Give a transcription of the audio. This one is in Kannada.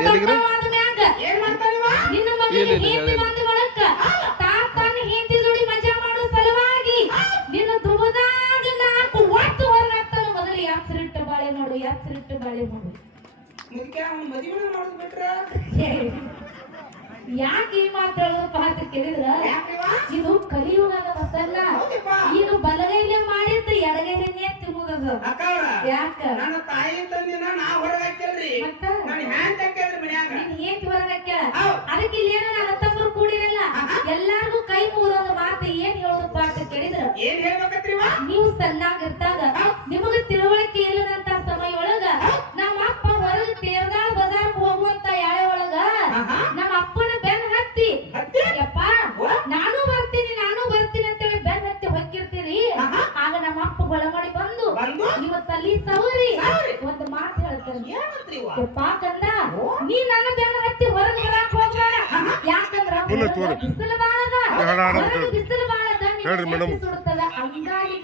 ಎಲ್ಲಿಗ್ರಿ ಏನ್ ಮಾಡ್ತಾನಿವ ನಿನ್ನ ಮಗನಿಗೆ ಹೆಂಡತಿ ಬಂದು ಒಳಕ್ಕ ತಾತಾನ ಹೆಂಡತಿ ಜೋಡಿ ಮಜಾ ಮಾಡೋ ಸಲುವಾಗಿ ನಿನ್ನ ದುಬದಾಗ ನಾಲ್ಕು ಒಟ್ಟು ಹೊರಗಾಗ್ತಾನ ಮೊದಲು ಯಾತ್ರಿಟ್ಟು ಬಾಳೆ ಮಾಡು ಯಾತ್ರಿಟ್ಟು ಬಾಳೆ ಮಾಡು ಮುದ್ಕೆ ಅವ್ನ ಮದುವೆ ಮಾಡೋದು ಬಿಟ್ರ ಯಾಕೆ ಈ ಮಾತಾಡೋದಪ್ಪ ಅಂತ ಕೇಳಿದ್ರ ಯಾಕ್ರಿವ ಇದು ಕಲಿಯುಗದ ಮಸಲ್ಲ ಹೌದಪ್ಪ ಈಗ ಬಲಗೈಲೆ ಮಾಡಿದ್ದು ಎಡಗೈಲೆ ತಿನ್ನುವುದದು ಅಕ್ಕವ್ರ ಯಾಕ ನನ್ನ ತಾಯಿ ತಂದಿನ ನಾ ಹೊರಗೆ ಹಾಕ್ತೇಳ್ರಿ ಮತ್ತ ನಾನು ಹ್ಯಾಂಡ್ ಹಾಕ್ತೇಳ್ರಿ ಮನ್ಯಾಗ ನೀನ್ ಏನ್ ಹೊರಗಾಕ್ಯಾಳ ಹೌದ್. ಅದಕ್ಕೆ ಇಲ್ಲಿ ಏನೋ ನಾನು ಹತ್ತೊಬ್ಬರು ಕೂಡಿರಲ್ಲ ಎಲ್ಲಾರ್ಗೂ ಕೈ ಮುಗಿದೊಂದು ಮಾತು ಏನ್ ಹೇಳೋದಪ್ಪ ಅಂತ ಕೇಳಿದ್ರ ಏನ್ ಹೇಳ್ಬೇಕತ್ರಿವ ನೀವು ಸಣ್ಣಾಗಿರ್ತಾಗ ನಿಮಗ ತಿಳುವಳಿಕೆ ಇಲ್ಲದಂತ ಸಮಯ ಒಳಗ ನಮ್ಮ ಅಪ್ಪ ಹೊರಗೆ ತೇರ್ದಾಳ್ ಬಜಾರ್ ಹೋಗುವಂತ ಯಾಳೆ ಒಳಗ ನಮ್ಮ ಅಪ್ಪನ ಬೆನ್ ಹತ್ತಿ ಹತ್ತಿ? ಯಪ್ಪ ನಾನು ಬರ್ತೀನಿ ಅಂತೇಳಿ ಬೆನ್ ಹತ್ತಿ ಹೊಕ್ಕಿರ್ತೀರಿ ಆಗ ನಮ್ಮ ಅಪ್ಪ ಒಳಗಡೆ ಬಂದು ಬಂದು ನಿಮ್ಮ ತಲ್ಲಿ ಸವರಿ ಸವರಿ. ಒಂದು ಮಾತು ಹೇಳ್ತಾನೆ ಏನಂತ್ರಿವ ಯಪ್ಪ ಕಂದ ನೀ ನನ್ನ ಬೆನ್ ಹತ್ತಿ ಹೊರಗೆ ಬರಾಕ್ ಹೋಗ್ಬೇಡ ಯಾಕಂದ್ರ ಇಲ್ಲ ತೋರಿ. ಬಿಸಿಲು ಬಾಳದ ಹಾಡ್ ಹಾಡ್ ಅಂತ ಹೊರಗೆ ಬಿಸಿಲು ಬಾಳದ ಹೇಳ್ರಿ ಮೇಡಮ್. ಸುಡುತ್ತದ ಹಂಗಾಗಿ